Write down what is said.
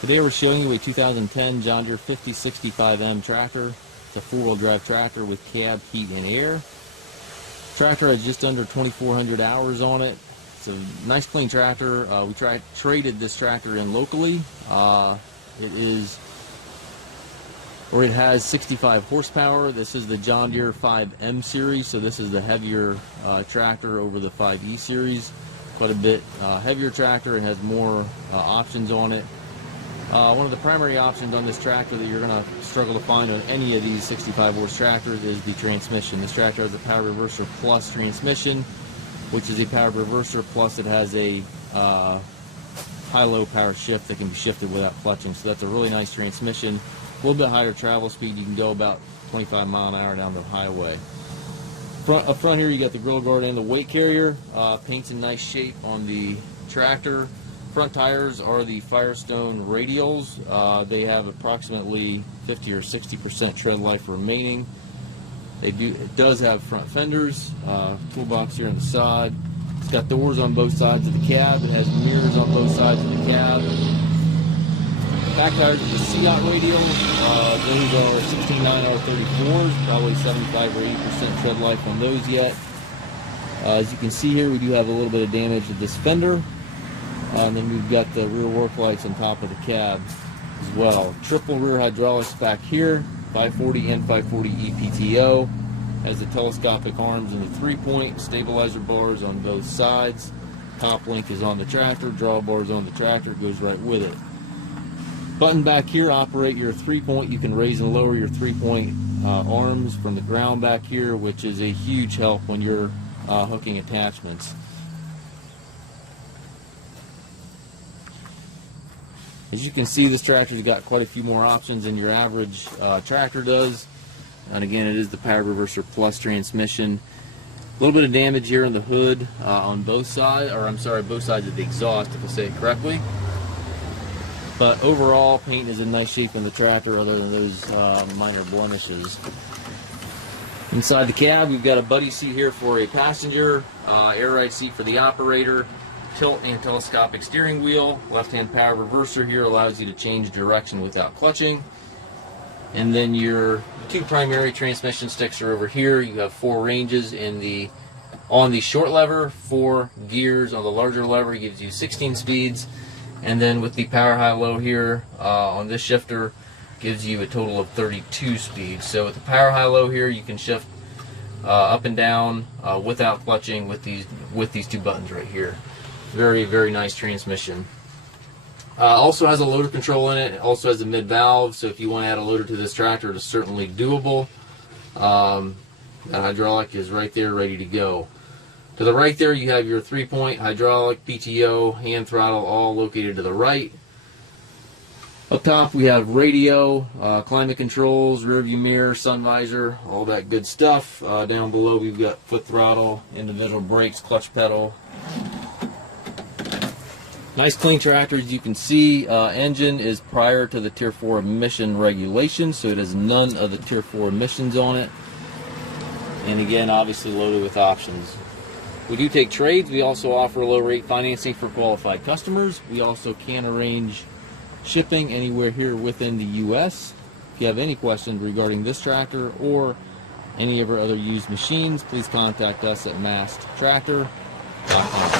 Today we're showing you a 2010 John Deere 5065M tractor. It's a four-wheel drive tractor with cab, heat, and air. Tractor has just under 2,400 hours on it. It's a nice clean tractor. We traded this tractor in locally. It has 65 horsepower. This is the John Deere 5M series, so this is the heavier tractor over the 5E series. Quite a bit heavier tractor. It has more options on it. One of the primary options on this tractor that you're going to struggle to find on any of these 65 horse tractors is the transmission. This tractor has a Power Reverser Plus transmission, which is a Power Reverser Plus. It has a high-low power shift that can be shifted without clutching, so that's a really nice transmission. A little bit higher travel speed. You can go about 25 miles an hour down the highway. Up front here you got the grill guard and the weight carrier. Paint's in nice shape on the tractor. Front tires are the Firestone Radials. They have approximately 50 or 60% tread life remaining. It does have front fenders, toolbox here on the side. It's got doors on both sides of the cab. It has mirrors on both sides of the cab. Back tires are the Seat radials. Those are 16.9R34s, probably 75 or 80% tread life on those yet. As you can see here, we do have a little bit of damage to this fender. And then we've got the rear work lights on top of the cab as well. Triple rear hydraulics back here, 540 and 540 EPTO. Has the telescopic arms and the 3-point stabilizer bars on both sides. Top link is on the tractor, drawbars on the tractor, goes right with it. Button back here, operate your 3-point. You can raise and lower your 3-point arms from the ground back here, which is a huge help when you're hooking attachments. As you can see, this tractor's got quite a few more options than your average tractor does. And again, it is the Power Reverser Plus transmission. A little bit of damage here on the hood on both sides, or I'm sorry, both sides of the exhaust, if I say it correctly. But overall, paint is in nice shape in the tractor other than those minor blemishes. Inside the cab, we've got a buddy seat here for a passenger, air ride seat for the operator, tilt and telescopic steering wheel. Left-hand power reverser here allows you to change direction without clutching. And then your two primary transmission sticks are over here. You have 4 ranges on the short lever, 4 gears on the larger lever gives you 16 speeds. And then with the power high-low here on this shifter gives you a total of 32 speeds. So with the power high-low here, you can shift up and down without clutching with these 2 buttons right here. Very, very nice transmission. Also has a loader control in it. It also has a mid valve, so if you want to add a loader to this tractor, it's certainly doable. That hydraulic is right there, ready to go. To the right there, you have your 3-point hydraulic, PTO, hand throttle, all located to the right. Up top, we have radio, climate controls, rear view mirror, sun visor, all that good stuff. Down below, we've got foot throttle, individual brakes, clutch pedal. Nice clean tractor, as you can see. Engine is prior to the Tier 4 emission regulations, so it has none of the Tier 4 emissions on it. And again, obviously loaded with options. We do take trades. We also offer low rate financing for qualified customers. We also can arrange shipping anywhere here within the U.S. If you have any questions regarding this tractor or any of our other used machines, please contact us at massedtractor.com.